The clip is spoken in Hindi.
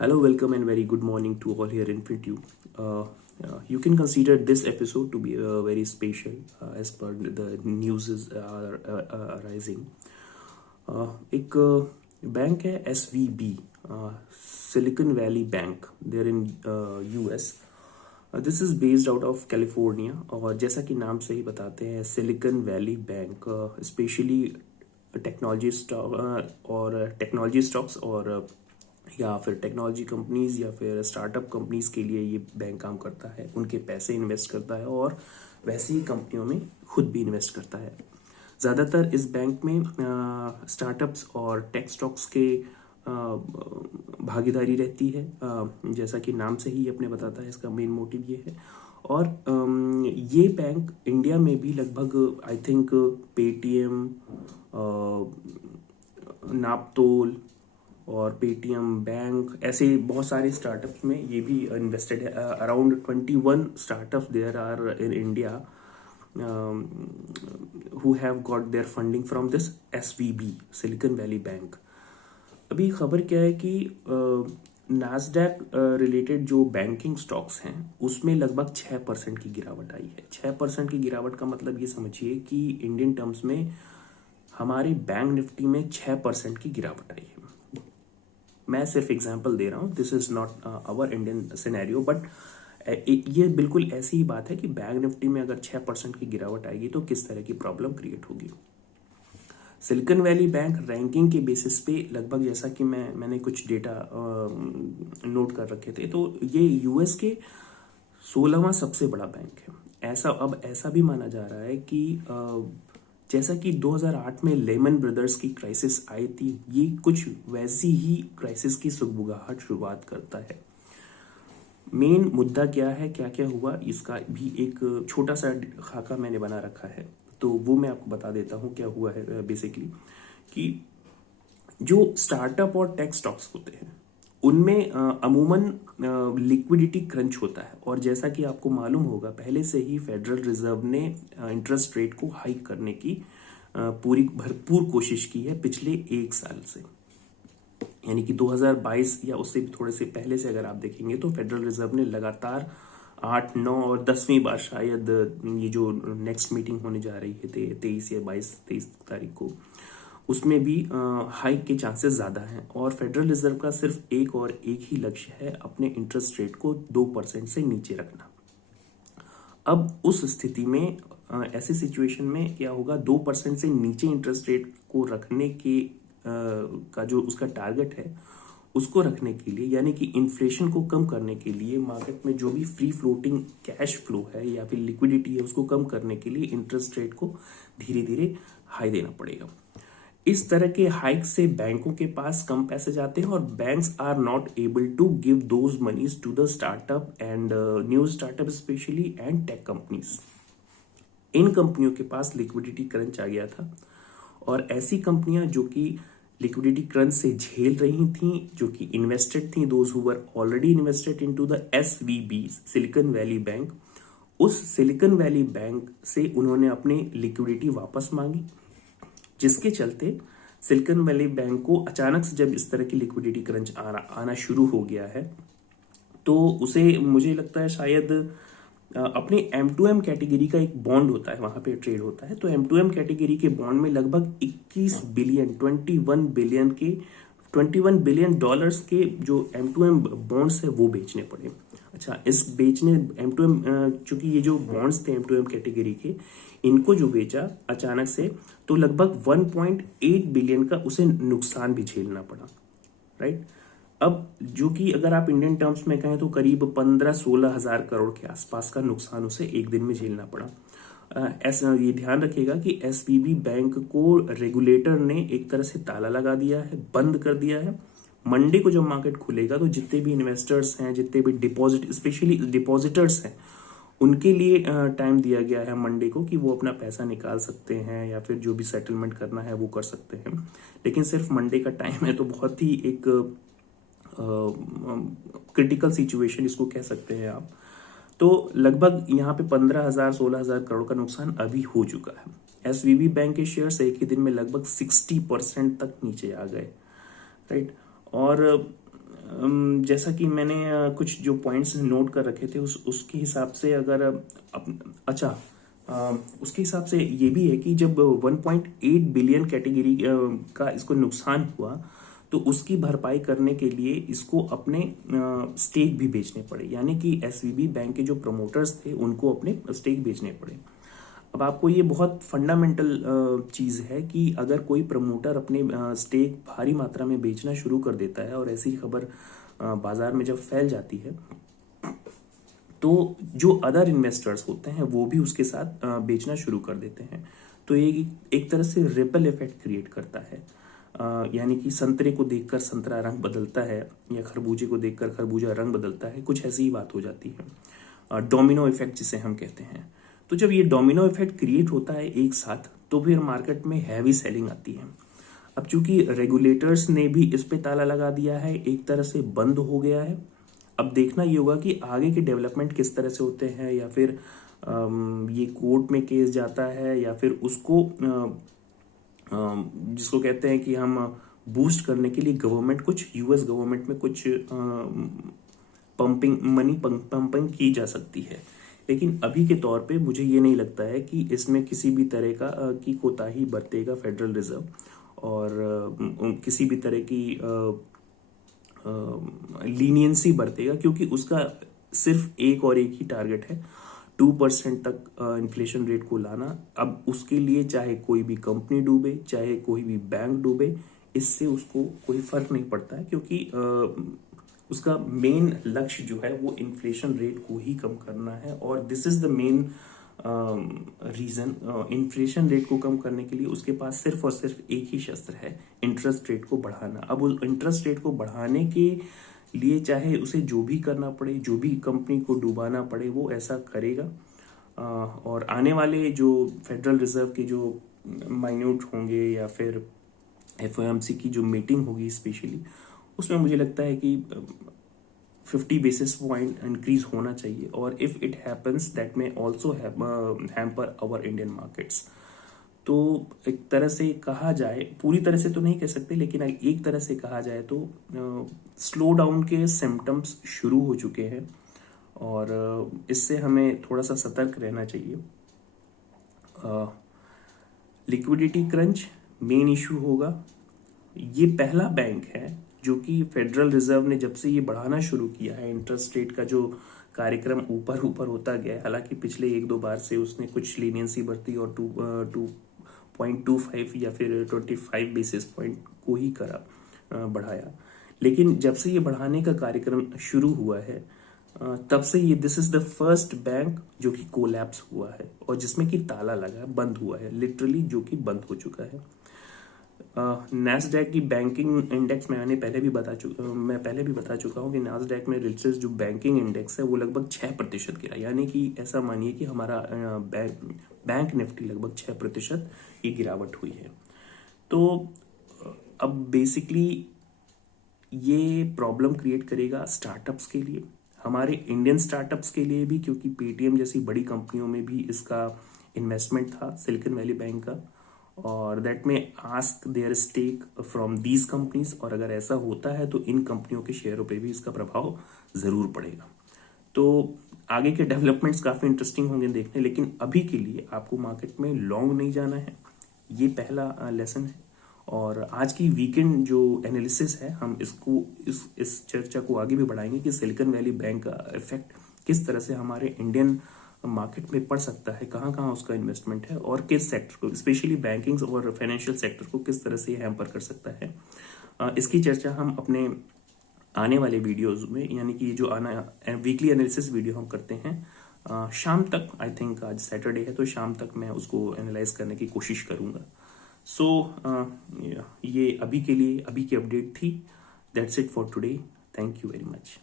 Hello, welcome, and very good morning to all here in Fintu. You can consider this episode to be very special as per the news is arising. एक बैंक है SVB, Silicon Valley Bank, there in US. This is based out of California और जैसा कि नाम से ही बताते हैं Silicon Valley Bank specially technology stocks और या फिर टेक्नोलॉजी कंपनीज या फिर स्टार्टअप कंपनीज के लिए ये बैंक काम करता है। उनके पैसे इन्वेस्ट करता है और वैसी ही कंपनियों में खुद भी इन्वेस्ट करता है। ज़्यादातर इस बैंक में स्टार्टअप्स और टेक स्टॉक्स के भागीदारी रहती है। जैसा कि नाम से ही अपने बताता है, इसका मेन मोटिव ये है। और ये बैंक इंडिया में भी लगभग आई थिंक पेटीएम, नापतोल और पेटीएम बैंक ऐसे बहुत सारे स्टार्टअप्स में ये भी इन्वेस्टेड है। Around 21 startups there are in India who have got their funding from this SVB, Silicon Valley Bank. अभी खबर क्या है कि नास्डैक रिलेटेड जो बैंकिंग स्टॉक्स हैं उसमें लगभग 6% की गिरावट आई है। 6% की गिरावट का मतलब ये समझिए कि इंडियन टर्म्स में हमारी बैंक निफ्टी में 6% की गिरावट आई है। मैं सिर्फ एग्जांपल दे रहा हूँ, this is not our Indian scenario, but ये बिल्कुल ऐसी ही बात है कि बैंक निफ्टी में अगर 6% की गिरावट आएगी तो किस तरह की प्रॉब्लम क्रिएट होगी। सिलिकन वैली बैंक रैंकिंग के बेसिस पे लगभग, जैसा कि मैंने कुछ डेटा नोट कर रखे थे, तो ये यूएस के 16वां सबसे बड़ा बैंक है। ऐसा भी माना जा रहा है कि जैसा कि 2008 में लेमन ब्रदर्स की क्राइसिस आई थी, ये कुछ वैसी ही क्राइसिस की सुगबुगाहट शुरुआत करता है। मेन मुद्दा क्या है, क्या क्या हुआ, इसका भी एक छोटा सा खाका मैंने बना रखा है, तो वो मैं आपको बता देता हूँ क्या हुआ है। बेसिकली कि जो स्टार्टअप और टेक स्टॉक्स होते हैं उनमें अमूमन लिक्विडिटी क्रंच होता है। और जैसा कि आपको मालूम होगा, पहले से ही फेडरल रिजर्व ने इंटरेस्ट रेट को हाइक करने की पूरी भरपूर कोशिश की है पिछले एक साल से। यानी कि 2022 या उससे भी थोड़े से पहले से अगर आप देखेंगे तो फेडरल रिजर्व ने लगातार 8, 9 और 10वीं बार शायद ये जो नेक्स्ट मीटिंग होने जा रही है 23 या 23 तारीख को, उसमें भी हाइक के चांसेस ज़्यादा हैं। और फेडरल रिजर्व का सिर्फ एक ही लक्ष्य है, अपने इंटरेस्ट रेट को 2% से नीचे रखना। अब उस स्थिति में ऐसी सिचुएशन में क्या होगा, 2% से नीचे इंटरेस्ट रेट को रखने के का जो उसका टारगेट है उसको रखने के लिए, यानी कि इन्फ्लेशन को कम करने के लिए मार्केट में जो भी फ्री फ्लोटिंग कैश फ्लो है या फिर लिक्विडिटी है उसको कम करने के लिए इंटरेस्ट रेट को धीरे धीरे हाई देना पड़ेगा। इस तरह के हाइक से बैंकों के पास कम पैसे जाते हैं और banks are not able to give those moneys to the startup and new startup specially and tech companies. इन कंपनियों के पास लिक्विडिटी क्रंच आ गया था और ऐसी कंपनियां जो कि लिक्विडिटी क्रंच से झेल रही थी, जो कि इन्वेस्टेड थी, those who were already invested into the SVB, silicon Valley bank, उस सिलिकन वैली बैंक से उन्होंने अपनी लिक्विडिटी वापस मांगी, जिसके चलते सिलिकन वैली बैंक को अचानक से जब इस तरह की लिक्विडिटी क्रंच आना शुरू हो गया है तो उसे, मुझे लगता है शायद अपने M2M कैटेगरी का एक बॉन्ड होता है, वहां पे ट्रेड होता है, तो M2M कैटेगरी के बॉन्ड में लगभग 21 बिलियन डॉलर्स के जो M2M बॉन्ड्स है वो बेचने पड़े। अच्छा, इस बेचने M2M, चूंकि ये जो बॉन्ड्स थे M2M कैटेगरी के, इनको जो बेचा अचानक से, तो लगभग 1.8 बिलियन का उसे नुकसान भी झेलना पड़ा, राइट। अब जो कि अगर आप इंडियन टर्म्स में कहें तो करीब 15-16 हजार करोड़ के आसपास का नुकसान उसे एक दिन में झेलना पड़ा। ऐसा ये ध्यान रखिएगा कि SVB बैंक को रेगुलेटर ने एक तरह से ताला लगा दिया है, बंद कर दिया है। मंडे को जब मार्केट खुलेगा तो जितने भी इन्वेस्टर्स हैं, जितने भी डिपॉजिट स्पेशली डिपॉजिटर्स हैं, उनके लिए टाइम दिया गया है मंडे को कि वो अपना पैसा निकाल सकते हैं या फिर जो भी सेटलमेंट करना है वो कर सकते हैं। लेकिन सिर्फ मंडे का टाइम है, तो बहुत ही एक क्रिटिकल सिचुएशन इसको कह सकते हैं आप। तो लगभग यहाँ पे 15,000-16,000 करोड़ का नुकसान अभी हो चुका है। SVB बैंक के शेयर्स एक ही दिन में लगभग 60% तक नीचे आ गए, राइट। और जैसा कि मैंने कुछ जो पॉइंट्स नोट कर रखे थे उसके हिसाब से अगर अच्छा, उसके हिसाब से ये भी है कि जब 1.8 बिलियन कैटेगरी का इसको नुकसान हुआ तो उसकी भरपाई करने के लिए इसको अपने स्टेक भी बेचने पड़े, यानी कि एसवीबी बैंक के जो प्रमोटर्स थे उनको अपने स्टेक बेचने पड़े। अब आपको ये बहुत फंडामेंटल चीज़ है कि अगर कोई प्रमोटर अपने स्टेक भारी मात्रा में बेचना शुरू कर देता है और ऐसी खबर बाजार में जब फैल जाती है तो जो अदर इन्वेस्टर्स होते हैं वो भी उसके साथ बेचना शुरू कर देते हैं। तो ये एक तरह से रिपल इफेक्ट क्रिएट करता है, यानी कि संतरे को देखकर संतरा रंग बदलता है या खरबूजे को देखकर खरबूजा रंग बदलता है, कुछ ऐसी ही बात हो जाती है, डोमिनो इफेक्ट जिसे हम कहते हैं। तो जब ये डोमिनो इफेक्ट क्रिएट होता है एक साथ तो फिर मार्केट में हैवी सेलिंग आती है। अब चूंकि रेगुलेटर्स ने भी इस पे ताला लगा दिया है, एक तरह से बंद हो गया है। अब देखना ये होगा कि आगे के डेवलपमेंट किस तरह से होते हैं, या फिर ये कोर्ट में केस जाता है या फिर उसको जिसको कहते हैं कि हम बूस्ट करने के लिए गवर्नमेंट कुछ यूएस गवर्नमेंट में कुछ पंपिंग की जा सकती है। लेकिन अभी के तौर पे मुझे ये नहीं लगता है कि इसमें किसी भी तरह का की कोताही बरतेगा फेडरल रिजर्व, और किसी भी तरह की लीनियंसी बरतेगा, क्योंकि उसका सिर्फ एक और एक ही टारगेट है, 2% तक इन्फ्लेशन रेट को लाना। अब उसके लिए चाहे कोई भी कंपनी डूबे, चाहे कोई भी बैंक डूबे, इससे उसको कोई फर्क नहीं पड़ता है, क्योंकि उसका मेन लक्ष्य जो है वो इन्फ्लेशन रेट को ही कम करना है। और this is the main reason, inflation rate को कम करने के लिए उसके पास सिर्फ और सिर्फ एक ही शस्त्र है, इंटरेस्ट रेट को बढ़ाना। अब उस इंटरेस्ट रेट को बढ़ाने के लिए चाहे उसे जो भी करना पड़े, जो भी कंपनी को डुबाना पड़े, वो ऐसा करेगा। और आने वाले जो फेडरल रिजर्व के जो माइन्यूट होंगे या फिर एफओएमसी की जो मीटिंग होगी स्पेशली, उसमें मुझे लगता है कि 50 बेसिस पॉइंट इंक्रीज होना चाहिए, और if it happens that may also hamper our Indian markets. तो एक तरह से कहा जाए, पूरी तरह से तो नहीं कह सकते, लेकिन एक तरह से कहा जाए तो स्लो डाउन के सिम्टम्स शुरू हो चुके हैं, और इससे हमें थोड़ा सा सतर्क रहना चाहिए। लिक्विडिटी क्रंच मेन इशू होगा। ये पहला बैंक है जो कि फेडरल रिजर्व ने जब से ये बढ़ाना शुरू किया है, इंटरेस्ट रेट का जो कार्यक्रम ऊपर ऊपर होता गया है, हालांकि पिछले 1-2 बार से उसने कुछ लीनियंसी बरती और 2.25 या फिर 25 बेसिस पॉइंट को ही बढ़ाया। लेकिन जब से ये बढ़ाने का कार्यक्रम शुरू हुआ है तब से ये this is the first bank जो कि कोलैप्स हुआ है और जिसमें कि ताला लगा, बंद हुआ है, लिटरली जो कि बंद हो चुका है। नैस्डैक की बैंकिंग इंडेक्स मैं पहले भी बता चुका हूँ कि नैस्डैक में रिलेटेड जो बैंकिंग इंडेक्स है वो लगभग 6% गिरा, यानी कि ऐसा मानिए कि हमारा बैंक निफ्टी लगभग 6% की गिरावट हुई है। तो अब बेसिकली ये प्रॉब्लम क्रिएट करेगा स्टार्टअप्स के लिए, हमारे इंडियन स्टार्टअप्स के लिए भी, क्योंकि पेटीएम जैसी बड़ी कंपनियों में भी इसका इन्वेस्टमेंट था सिलिकॉन वैली बैंक का, और that may ask their stake from these companies. और अगर ऐसा होता है तो इन कंपनियों के शेयरों पे भी इसका प्रभाव जरूर पड़ेगा। तो आगे के डेवलपमेंट्स काफी इंटरेस्टिंग होंगे देखने, लेकिन अभी के लिए आपको मार्केट में लॉन्ग नहीं जाना है, ये पहला लेसन है। और आज की वीकेंड जो एनालिसिस है, हम इसको इस चर्चा को आगे भी बढ़ाएंगे कि सिलिकॉन वैली बैंक का इफेक्ट किस तरह से हमारे इंडियन मार्केट में पड़ सकता है, कहाँ कहाँ उसका इन्वेस्टमेंट है, और किस सेक्टर को, स्पेशली बैंकिंग और फाइनेंशियल सेक्टर को किस तरह से हैम्पर कर सकता है। इसकी चर्चा हम अपने आने वाले वीडियोस में, यानी कि जो आना वीकली एनालिसिस वीडियो हम करते हैं शाम तक, आई थिंक आज सैटरडे है तो शाम तक मैं उसको एनालाइज करने की कोशिश करूंगा। सो ये अभी के लिए अभी की अपडेट थी। That's it for today. Thank you very much.